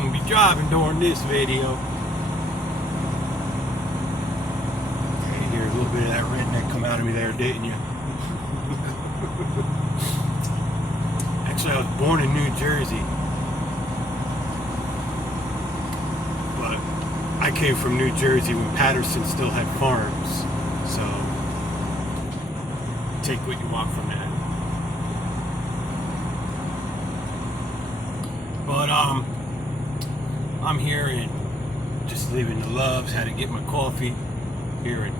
gonna be driving during this video. Okay, you hear a little bit of that redneck come out of me there, didn't you? Actually, I was born in New Jersey, but I came from New Jersey when Patterson still had farms, so take what you want from that. But I'm here and just living the loves. Had to get my coffee here in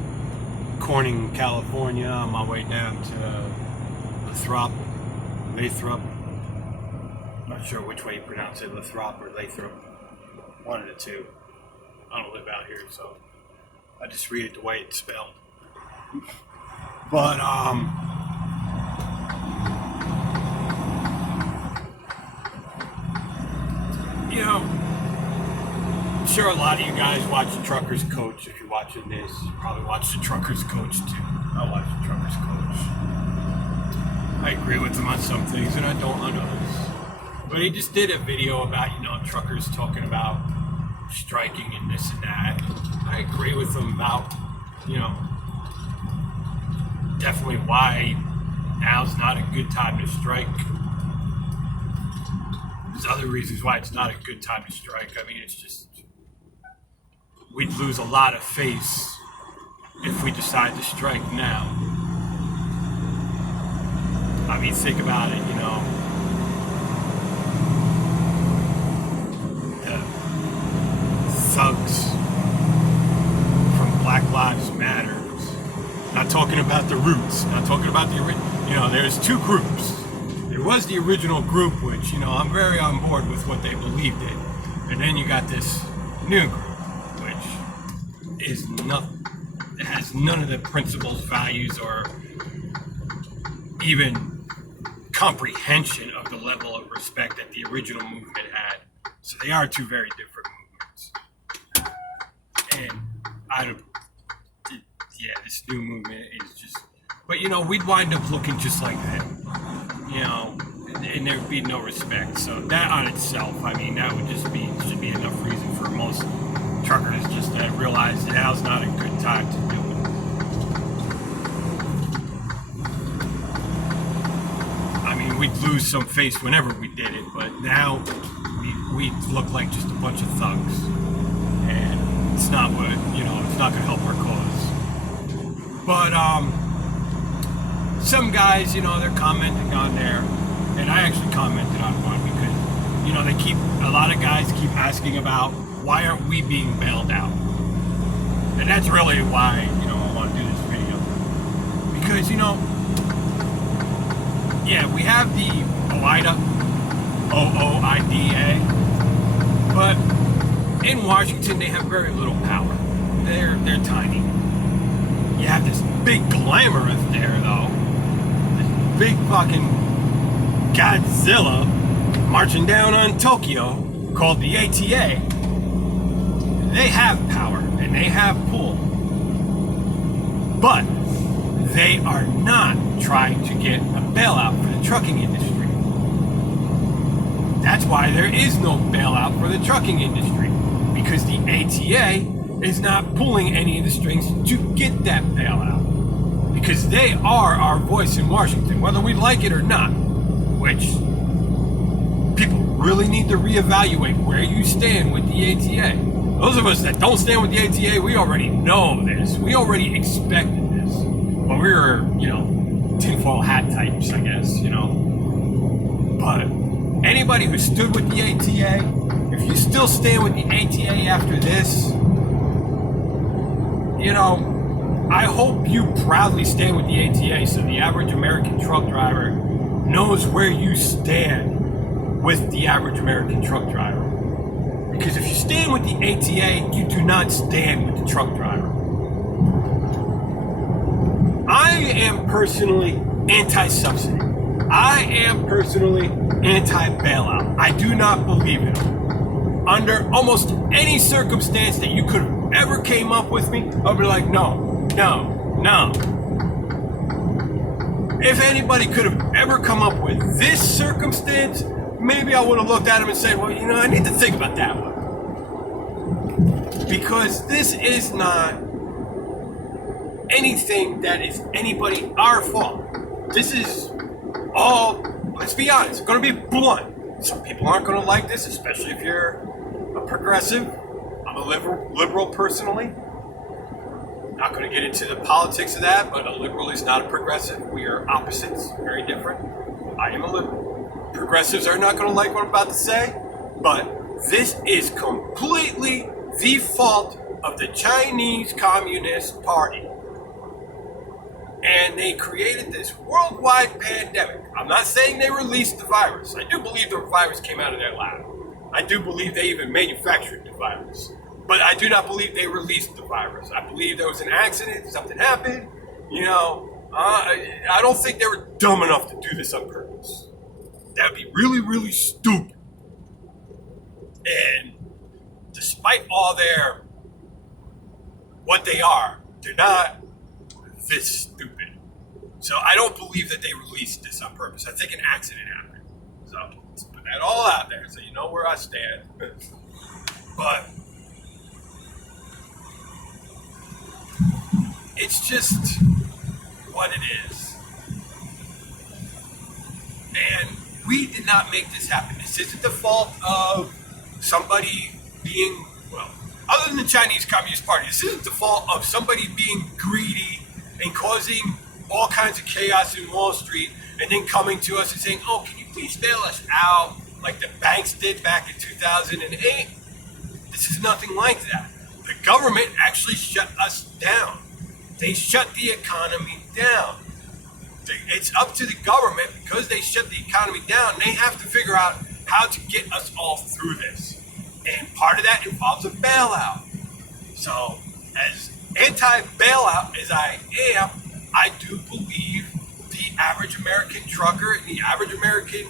Corning, California, on my way down to Lathrop. Not sure which way you pronounce it, Lathrop or Lathrop. One of the two. I don't live out here, so I just read it the way it's spelled. But you know, I'm sure a lot of you guys watch the Trucker's Coach. If you're watching this, you probably watch the Trucker's Coach too. I watch the Trucker's Coach. I agree with him on some things and I don't on others. But he just did a video about, truckers talking about striking and this and that. I agree with him about, definitely why now's not a good time to strike. There's other reasons why it's not a good time to strike. I mean, it's just, we'd lose a lot of face if we decide to strike now. I mean, think about it, the thugs from Black Lives Matter. Not talking about the roots, not talking about the original, there's two groups. There was the original group, which, I'm very on board with what they believed in. And then you got this new group, which is it has none of the principles, values, or even comprehension of the level of respect that the original movement had. So they are two very different movements. And this new movement is just, but we'd wind up looking just like them, and there'd be no respect. So that on itself, I mean, that would should be enough reason for most truckers just to realize now's not a good time to do it. I mean, we'd lose some face whenever we did it, but now we look like just a bunch of thugs, and it's not what, it's not going to help our cause. But some guys, they're commenting on there, and I actually commented on one because, a lot of guys keep asking about why aren't we being bailed out? And that's really why, I want to do this video. Because, we have the OIDA, OOIDA, but in Washington they have very little power. They're tiny. You have this big glamour there, though. This big fucking Godzilla marching down on Tokyo called the ATA. They have power and they have pull. But they are not trying to get a bailout for the trucking industry. That's why there is no bailout for the trucking industry. Because the ATA is not pulling any of the strings to get that bailout. Because they are our voice in Washington, whether we like it or not. Which, people really need to reevaluate where you stand with the ATA. Those of us that don't stand with the ATA, we already know this. We already expected this. But we were, tinfoil hat types, I guess, But anybody who stood with the ATA, if you still stand with the ATA after this, I hope you proudly stand with the ATA so the average American truck driver knows where you stand with the average American truck driver. Because if you stand with the ATA, you do not stand with the truck driver. I am personally anti-subsidy. I am personally anti-bailout. I do not believe in them. Under almost any circumstance that you could have ever came up with me, I'll be like, no. If anybody could have ever come up with this circumstance, maybe I would have looked at him and said, well, I need to think about that one. Because this is not anything that is our fault. This is all, let's be honest, going to be blunt. Some people aren't going to like this, especially if you're a progressive. I'm a liberal personally. Not going to get into the politics of that, but a liberal is not a progressive. We are opposites, very different. I am a liberal. Progressives are not going to like what I'm about to say, but this is completely the fault of the Chinese Communist Party. And they created this worldwide pandemic. I'm not saying they released the virus. I do believe the virus came out of their lab. I do believe they even manufactured the virus. But I do not believe they released the virus. I believe there was an accident, something happened. I don't think they were dumb enough to do this on purpose. That would be really, really stupid. And despite all what they are, they're not this stupid. So I don't believe that they released this on purpose. I think an accident happened. So let's put that all out there so you know where I stand. But it's just what it is. And we did not make this happen. This isn't the fault of somebody being, other than the Chinese Communist Party, this isn't the fault of somebody being greedy and causing all kinds of chaos in Wall Street and then coming to us and saying, oh, can you please bail us out like the banks did back in 2008? This is nothing like that. The government actually shut us down. They shut the economy down. It's up to the government, because they shut the economy down, they have to figure out how to get us all through this. And part of that involves a bailout. So, as anti-bailout as I am, I do believe the average American trucker and the average American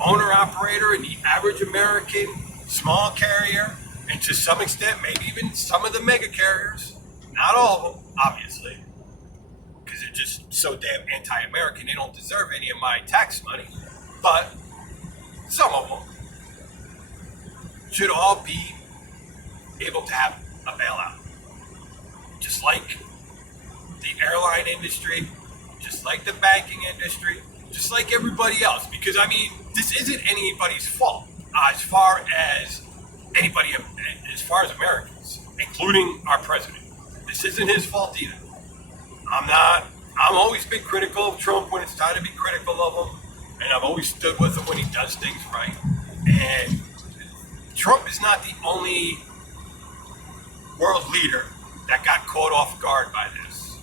owner-operator and the average American small carrier, and to some extent, maybe even some of the mega carriers, not all of them, obviously, because they're just so damn anti-American, they don't deserve any of my tax money, but some of them should all be able to have a bailout. Just like the airline industry, just like the banking industry, just like everybody else. Because, this isn't anybody's fault as far as Americans, including our president. This isn't his fault either. I'm always been critical of Trump when it's time to be critical of him, and I've always stood with him when he does things right. And Trump is not the only world leader that got caught off guard by this.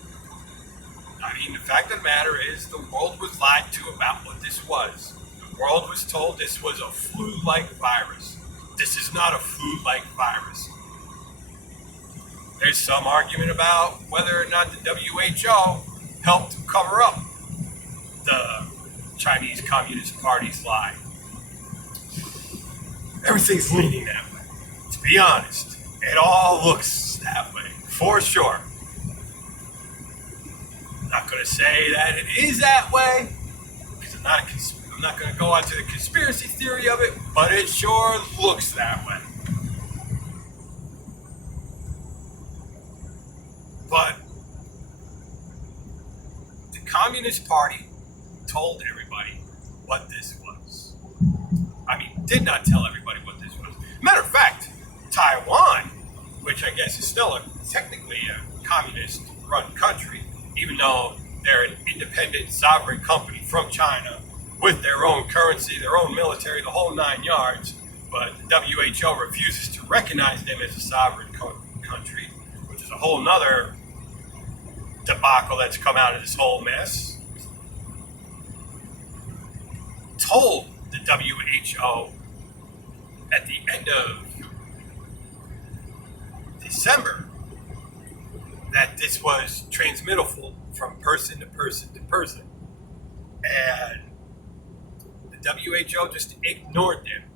The fact of the matter is, the world was lied to about what this was. The world was told this was a flu-like virus. This is not a flu-like virus. There's some argument about whether or not the WHO helped cover up the Chinese Communist Party's lie. Everything's leaning that way. To be honest, it all looks that way, for sure. I'm not going to say that it is that way, because I'm not going to go into the conspiracy theory of it, but it sure looks that way. But the Communist Party told everybody what this was. Did not tell everybody what this was. Matter of fact, Taiwan, which I guess is still technically a communist-run country, even though they're an independent sovereign company from China with their own currency, their own military, the whole 9 yards, but the WHO refuses to recognize them as a sovereign country, which is a whole nother debacle that's come out of this whole mess. Told the WHO at the end of December that this was transmittable from person to person to person. And the WHO just ignored them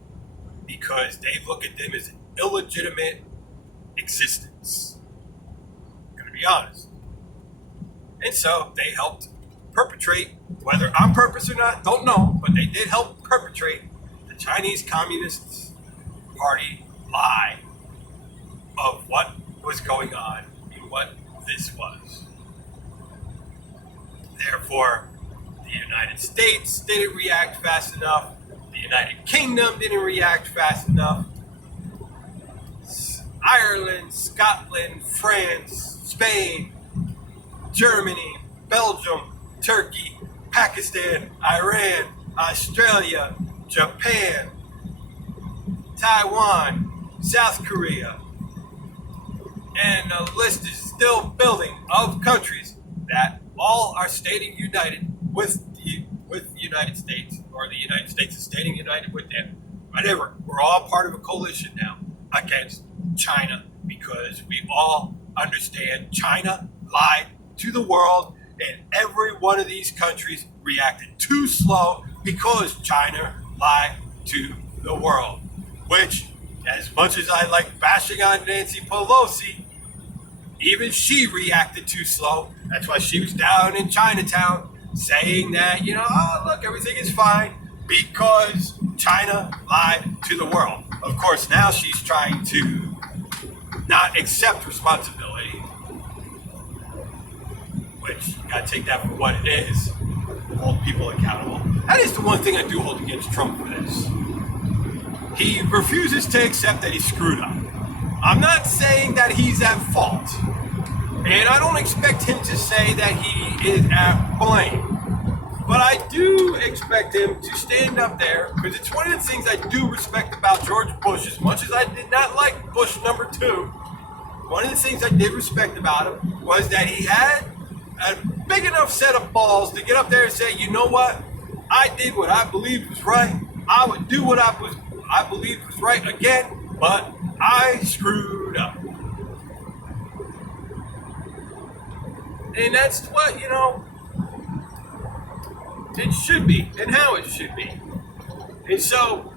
because they look at them as an illegitimate existence. I'm going to be honest. And so they helped perpetrate, whether on purpose or not, don't know, but they did help perpetrate the Chinese Communist Party lie of what was going on and what this was. Therefore, the United States didn't react fast enough. The United Kingdom didn't react fast enough. Ireland, Scotland, France, Spain, Germany, Belgium, Turkey, Pakistan, Iran, Australia, Japan, Taiwan, South Korea, and the list is still building of countries that all are stating united with the United States, or the United States is stating united with them. Whatever, we're all part of a coalition now against China, because we all understand China lied to the world, and every one of these countries reacted too slow because China lied to the world. Which, as much as I like bashing on Nancy Pelosi, even she reacted too slow. That's why she was down in Chinatown saying that, oh, look, everything is fine because China lied to the world. Of course, now she's trying to not accept responsibility, which you gotta take that for what it is, hold people accountable. That is the one thing I do hold against Trump for this. He refuses to accept that he screwed up. I'm not saying that he's at fault, and I don't expect him to say that he is at blame. But I do expect him to stand up there, because it's one of the things I do respect about George Bush. As much as I did not like Bush number 2, one of the things I did respect about him was that he had a big enough set of balls to get up there and say, you know what? I did what I believed was right. I would do what I believed was right again, but I screwed up. And that's what, it should be, and how it should be. And so,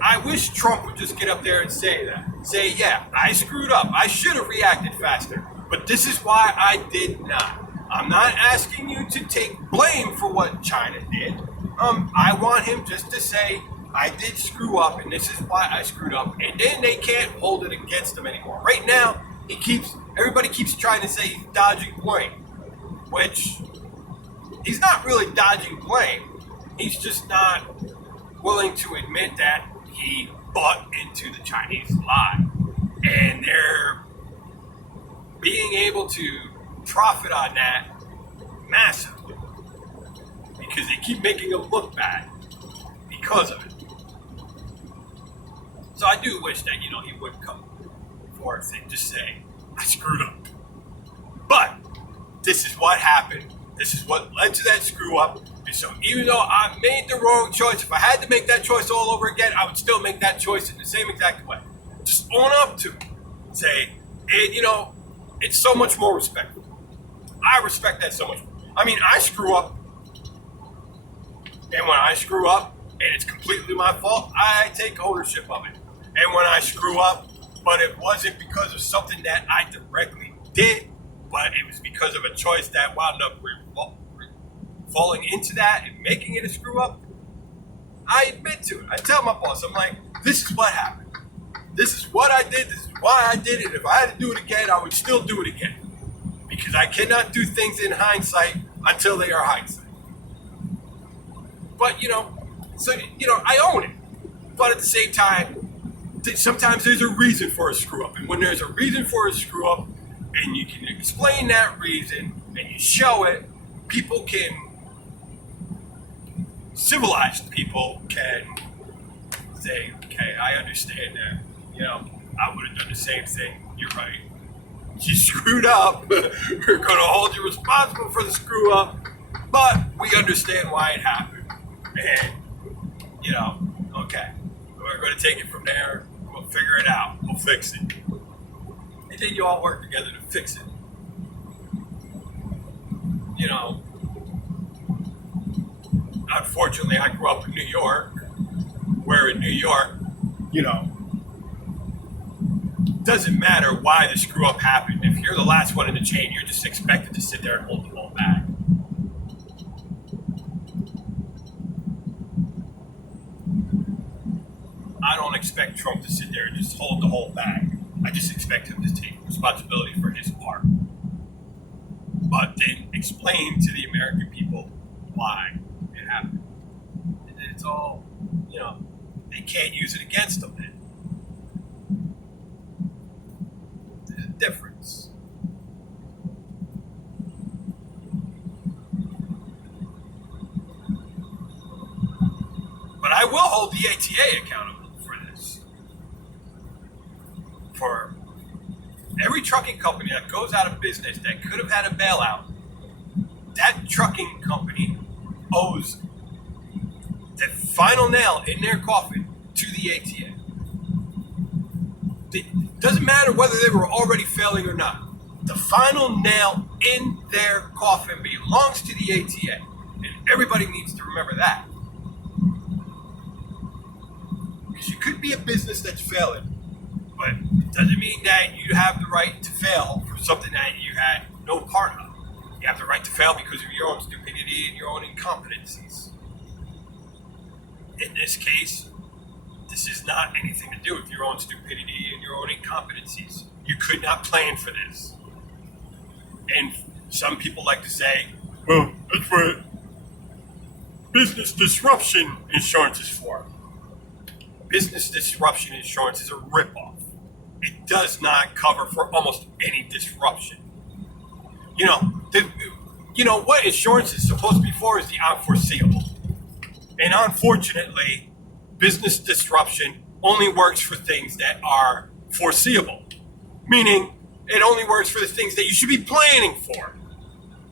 I wish Trump would just get up there and say that. Say, yeah, I screwed up. I should have reacted faster. But this is why I did not. I'm not asking you to take blame for what China did. I want him just to say, I did screw up, and this is why I screwed up. And then they can't hold it against him anymore. Right now, everybody keeps trying to say he's dodging blame, which he's not really dodging blame. He's just not willing to admit that he bought into the Chinese lie. And they're being able to profit on that massively, because they keep making him look bad because of it. So I do wish that, he would come forth and just say, I screwed up. But this is what happened. This is what led to that screw up. And so even though I made the wrong choice, if I had to make that choice all over again, I would still make that choice in the same exact way. Just own up to it. Say, and it's so much more respectful. I respect that so much. I mean, I screw up. And when I screw up, and it's completely my fault, I take ownership of it. And when I screw up, but it wasn't because of something that I directly did, but it was because of a choice that wound up falling into that and making it a screw up, I admit to it. I tell my boss, I'm like, this is what happened. This is what I did. This is why I did it. If I had to do it again, I would still do it again. Because I cannot do things in hindsight until they are hindsight. But, I own it. But at the same time, sometimes there's a reason for a screw up. And when there's a reason for a screw up, and you can explain that reason, and you show it, civilized people can say, okay, I understand that. I would have done the same thing. You're right. You screwed up. We're going to hold you responsible for the screw up, but we understand why it happened. And, okay, we're going to take it from there. We'll figure it out. We'll fix it. And then you all work together to fix it. Unfortunately, I grew up in New York, where in New York, doesn't matter why the screw up happened. If you're the last one in the chain, you're just expected to sit there and hold the ball back. expect Trump to sit there and just hold the whole bag. I just expect him to take responsibility for his part. But then explain to the American people why it happened. And then it's all, they can't use it against them then. There's a difference. But I will hold the ATA accountable for this. For every trucking company that goes out of business that could have had a bailout, that trucking company owes the final nail in their coffin to the ATA. It doesn't matter whether they were already failing or not. The final nail in their coffin belongs to the ATA. And everybody needs to remember that. Because you could be a business that's failing, but it doesn't mean that you have the right to fail for something that you had no part of. You have the right to fail because of your own stupidity and your own incompetencies. In this case, this is not anything to do with your own stupidity and your own incompetencies. You could not plan for this. And some people like to say, well, that's what business disruption insurance is for. Business disruption insurance is a ripoff. It does not cover for almost any disruption. What insurance is supposed to be for is the unforeseeable. And unfortunately, business disruption only works for things that are foreseeable. Meaning, it only works for the things that you should be planning for.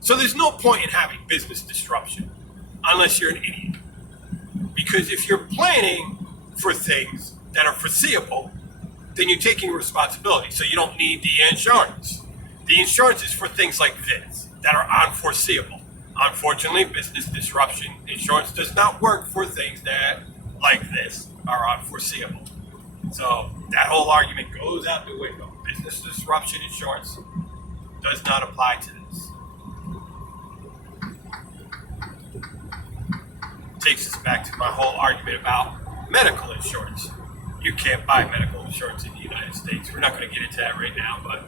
So there's no point in having business disruption unless you're an idiot. Because if you're planning for things that are foreseeable, then you're taking responsibility. So you don't need the insurance. The insurance is for things like this that are unforeseeable. Unfortunately, business disruption insurance does not work for things that, like this, are unforeseeable. So that whole argument goes out the window. Business disruption insurance does not apply to this. Takes us back to my whole argument about medical insurance. You can't buy medical insurance in the United States. We're not going to get into that right now, but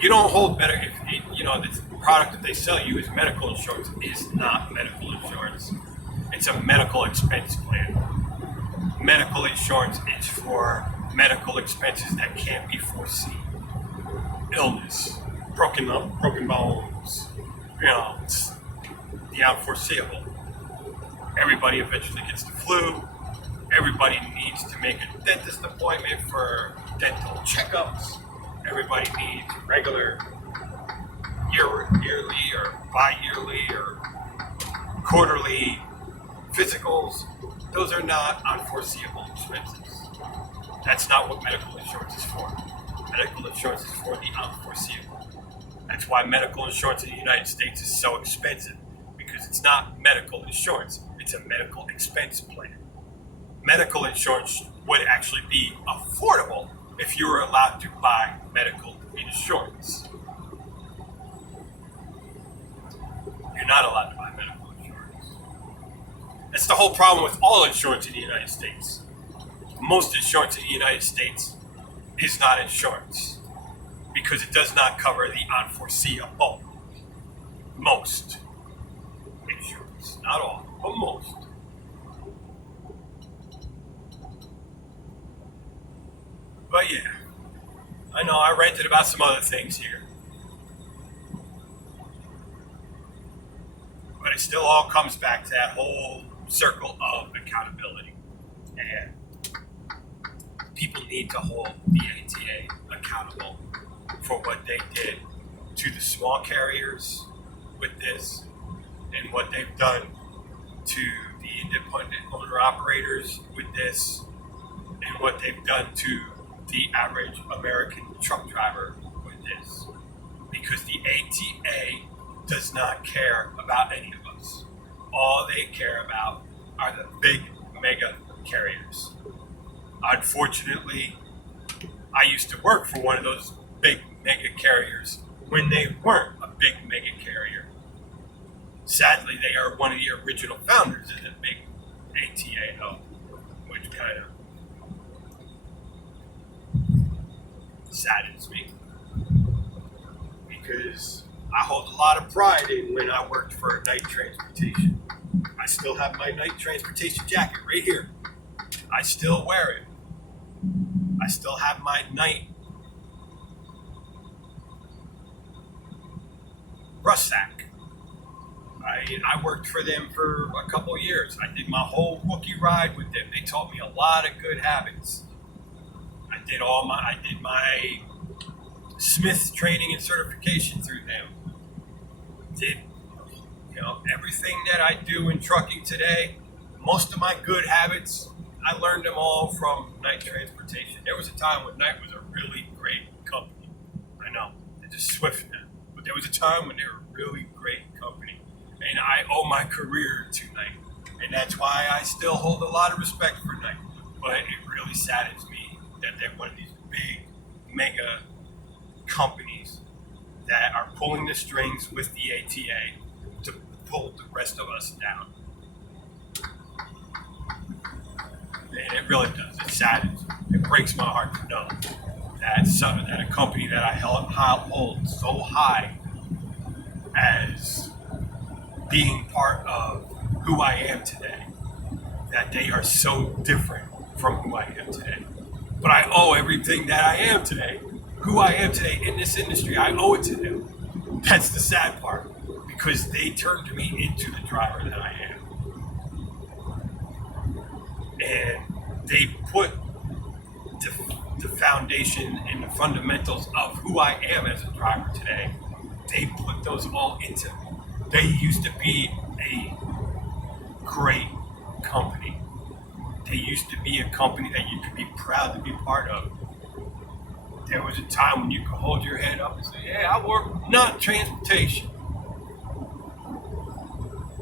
you don't hold medical. The product that they sell you is medical insurance. Is not medical insurance. It's a medical expense plan. Medical insurance is for medical expenses that can't be foreseen. Illness, broken bones. It's the unforeseeable. Everybody eventually gets the flu. Everybody needs to make a dentist appointment for dental checkups. Everybody needs regular yearly or bi-yearly or quarterly physicals. Those are not unforeseeable expenses. That's not what medical insurance is for. Medical insurance is for the unforeseeable. That's why medical insurance in the United States is so expensive, because it's not medical insurance. It's a medical expense plan. Medical insurance would actually be affordable if you were allowed to buy medical insurance. You're not allowed to buy medical insurance. That's the whole problem with all insurance in the United States. Most insurance in the United States is not insurance because it does not cover the unforeseeable. Most insurance, not all, but most. But yeah, I know I ranted about some other things here. But it still all comes back to that whole circle of accountability. And people need to hold the ATA accountable for what they did to the small carriers with this and what they've done to the independent owner operators with this and what they've done to the average American truck driver with this. Because the ATA does not care about any of us. All they care about are the big mega carriers. Unfortunately, I used to work for one of those big mega carriers when they weren't a big mega carrier. Sadly, they are one of the original founders of the big ATA, though, which kind of saddens me because I hold a lot of pride in when I worked for night transportation. I still have my night transportation jacket right here. I still wear it. I still have my night rucksack. I worked for them for a couple years. I did my whole rookie ride with them. They taught me a lot of good habits. I did my Smith training and certification through them. Did everything that I do in trucking today. Most of my good habits, I learned them all from night transportation. There was a time when night was a really great company. I know, they're just swift now. But there was a time when they were a really great company. And I owe my career to night. And that's why I still hold a lot of respect for night. But it really saddens me that they're one of these big, mega companies that are pulling the strings with the ATA to pull the rest of us down. And it really does. It saddens. It breaks my heart to know that a company that I hold so high as being part of who I am today, that they are so different from who I am today. But I owe everything that I am today, who I am today in this industry, I owe it to them. That's the sad part, because they turned me into the driver that I am. And they put the foundation and the fundamentals of who I am as a driver today. They put those all into me. They used to be a great company. They used to be a company that you could be proud to be part of. There was a time when you could hold your head up and say, "Yeah, I work not transportation."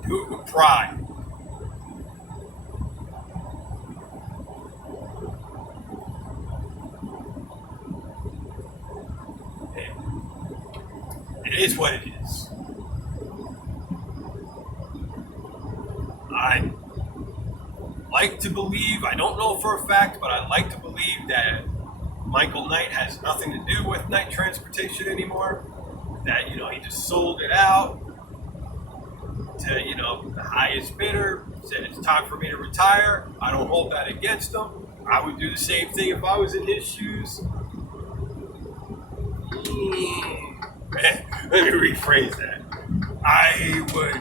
Do it with pride. It is what it is. I like to believe, I don't know for a fact, but I like to believe that Michael Knight has nothing to do with night transportation anymore. That, he just sold it out to, the highest bidder, said it's time for me to retire. I don't hold that against him. I would do the same thing if I was in his shoes. Let me rephrase that. I would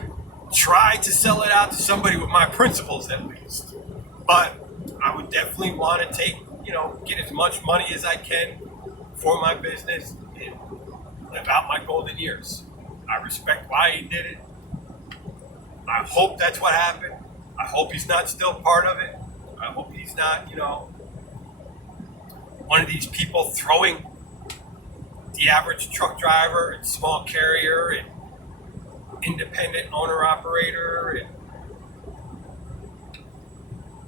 try to sell it out to somebody with my principles at least. But I would definitely want to get as much money as I can for my business and live out my golden years. I respect why he did it. I hope that's what happened. I hope he's not still part of it. I hope he's not, one of these people throwing the average truck driver and small carrier and independent owner-operator and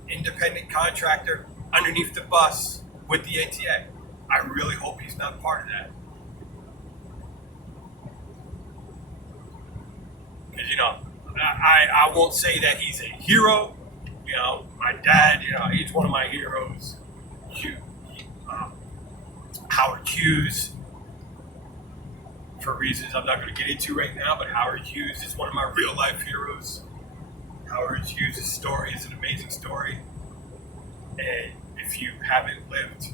independent contractor underneath the bus with the ATA. I really hope he's not part of that. Because, I won't say that he's a hero. My dad, he's one of my heroes. Howard Hughes, for reasons I'm not going to get into right now, but Howard Hughes is one of my real life heroes. Howard Hughes' story is an amazing story. And if you haven't lived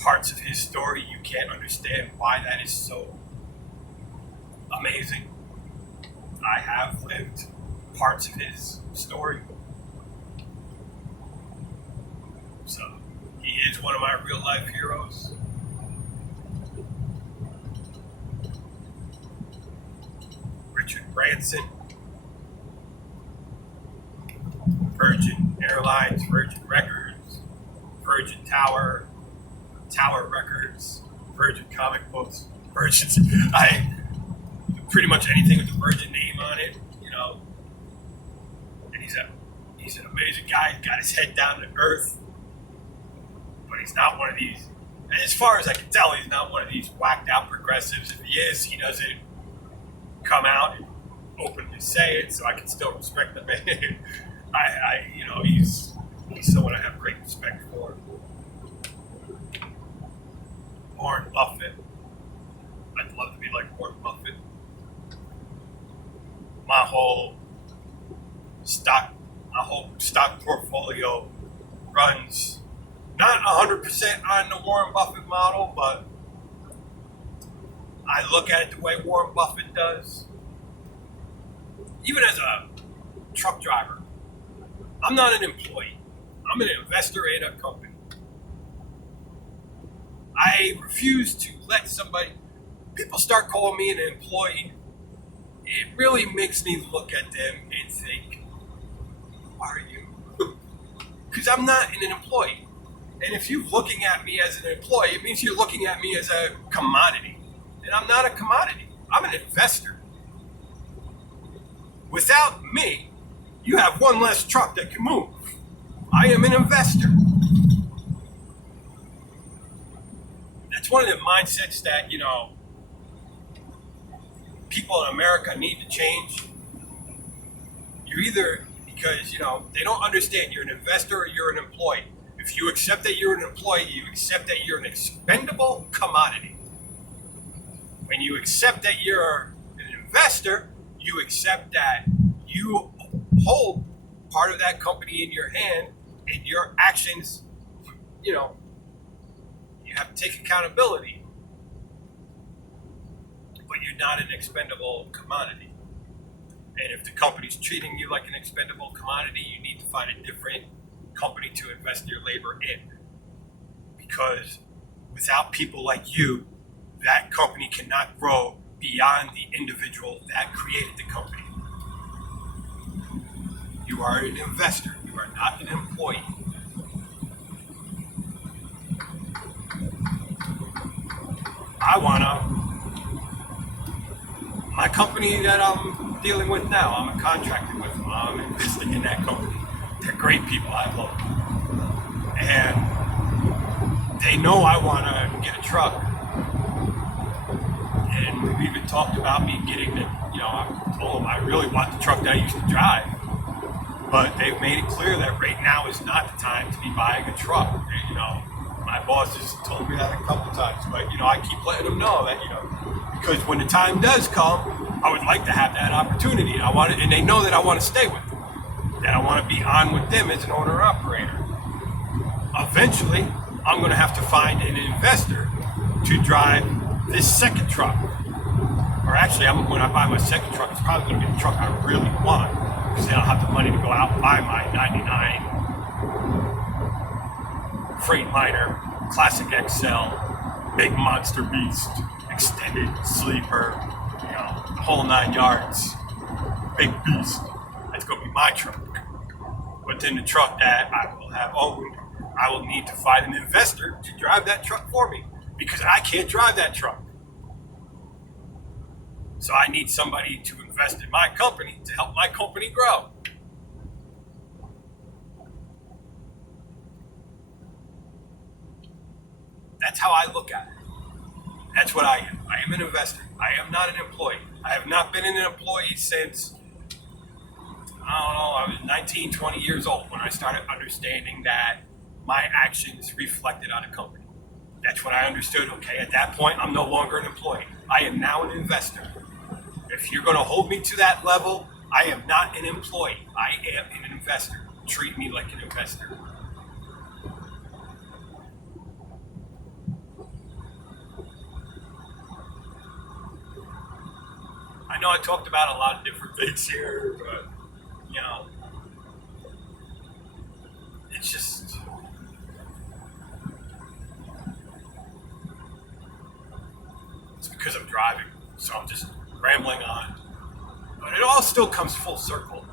parts of his story, you can't understand why that is so amazing. I have lived parts of his story. So he is one of my real life heroes. Richard Branson, Virgin Airlines, Virgin Records, Virgin Tower Records, Virgin Comic Books, pretty much anything with the Virgin name on it, And he's an amazing guy. He's got his head down to earth, but he's not one of these. And as far as I can tell, he's not one of these whacked out progressives. If he is, he doesn't come out and openly say it, so I can still respect the man. He's someone I have great respect for. Warren Buffett. I'd love to be like Warren Buffett. My whole stock, my whole stock portfolio runs not 100% on the Warren Buffett model, but I look at it the way Warren Buffett does. Even as a truck driver, I'm not an employee. I'm an investor in a company. I refuse to let people start calling me an employee. It really makes me look at them and think, who are you? Because I'm not an employee. And if you're looking at me as an employee, it means you're looking at me as a commodity. And I'm not a commodity. I'm an investor. Without me, you have one less truck that can move. I am an investor. That's one of the mindsets that, people in America need to change. You're either, because, they don't understand you're an investor or you're an employee. If you accept that you're an employee, you accept that you're an expendable commodity. When you accept that you're an investor, you accept that you hold part of that company in your hand, and your actions, you have to take accountability. But you're not an expendable commodity. And if the company's treating you like an expendable commodity, you need to find a different company to invest your labor in. Because without people like you, that company cannot grow beyond the individual that created the company. You are an investor. You are not an employee. My company that I'm dealing with now, I'm a contractor with them. I'm investing in that company. They're great people. I love them. And they know I want to get a truck. And we've even talked about me getting I told them I really want the truck that I used to drive. But they've made it clear that right now is not the time to be buying a truck. And, my boss has told me that a couple times. But, I keep letting them know that, because when the time does come, I would like to have that opportunity. And they know that I want to stay with them. That I want to be on with them as an owner-operator. Eventually, I'm going to have to find an investor to drive this second truck. Or actually, when I buy my second truck, it's probably going to be the truck I really want. Because then I'll have the money to go out and buy my 99 Freightliner, Classic XL, Big Monster Beast, Extended Sleeper, the whole 9 yards, Big Beast. That's going to be my truck. But then the truck that I will have owned, I will need to find an investor to drive that truck for me. Because I can't drive that truck. So I need somebody to invest in my company to help my company grow. That's how I look at it. That's what I am. I am an investor. I am not an employee. I have not been an employee since, I was 19, 20 years old when I started understanding that my actions reflected on a company. That's when I understood, okay, at that point, I'm no longer an employee. I am now an investor. If you're going to hold me to that level, I am not an employee. I am an investor. Treat me like an investor. I know I talked about a lot of different things here, but, it's just... It's because I'm driving, so I'm just rambling on. But it all still comes full circle.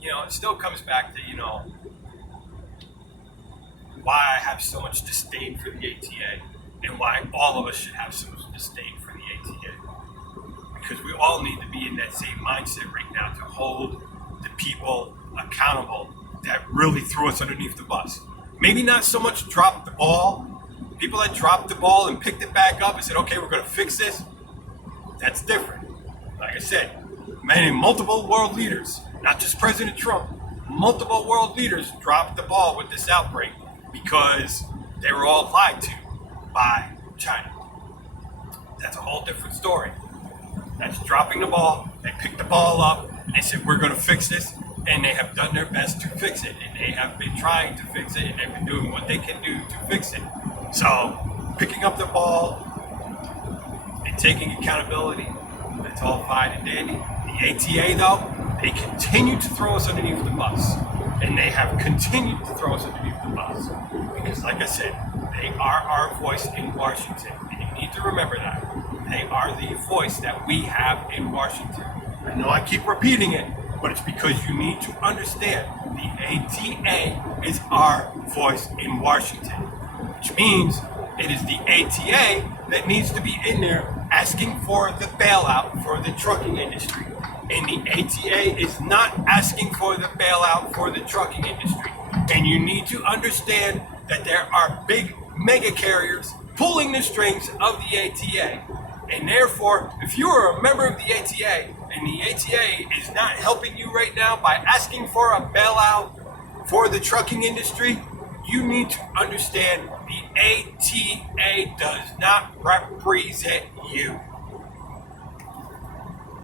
It still comes back to, why I have so much disdain for the ATA and why all of us should have so much disdain for the ATA. Because we all need to be in that same mindset right now to hold the people accountable that really threw us underneath the bus. Maybe not so much drop the ball. People that dropped the ball and picked it back up and said, okay, we're going to fix this. That's different. Like I said, multiple world leaders, not just President Trump, multiple world leaders dropped the ball with this outbreak because they were all lied to by China. That's a whole different story. That's dropping the ball. They picked the ball up and they said, we're going to fix this. And they have done their best to fix it. And they have been trying to fix it. And they've been doing what they can do to fix it. So, picking up the ball and taking accountability, that's all fine and dandy. The ATA, though, they continue to throw us underneath the bus. And they have continued to throw us underneath the bus. Because, like I said, they are our voice in Washington. And you need to remember that. They are the voice that we have in Washington. I know I keep repeating it, but it's because you need to understand the ATA is our voice in Washington, which means it is the ATA that needs to be in there asking for the bailout for the trucking industry. And the ATA is not asking for the bailout for the trucking industry. And you need to understand that there are big mega carriers pulling the strings of the ATA. And therefore, if you are a member of the ATA and the ATA is not helping you right now by asking for a bailout for the trucking industry, you need to understand the ATA does not represent you.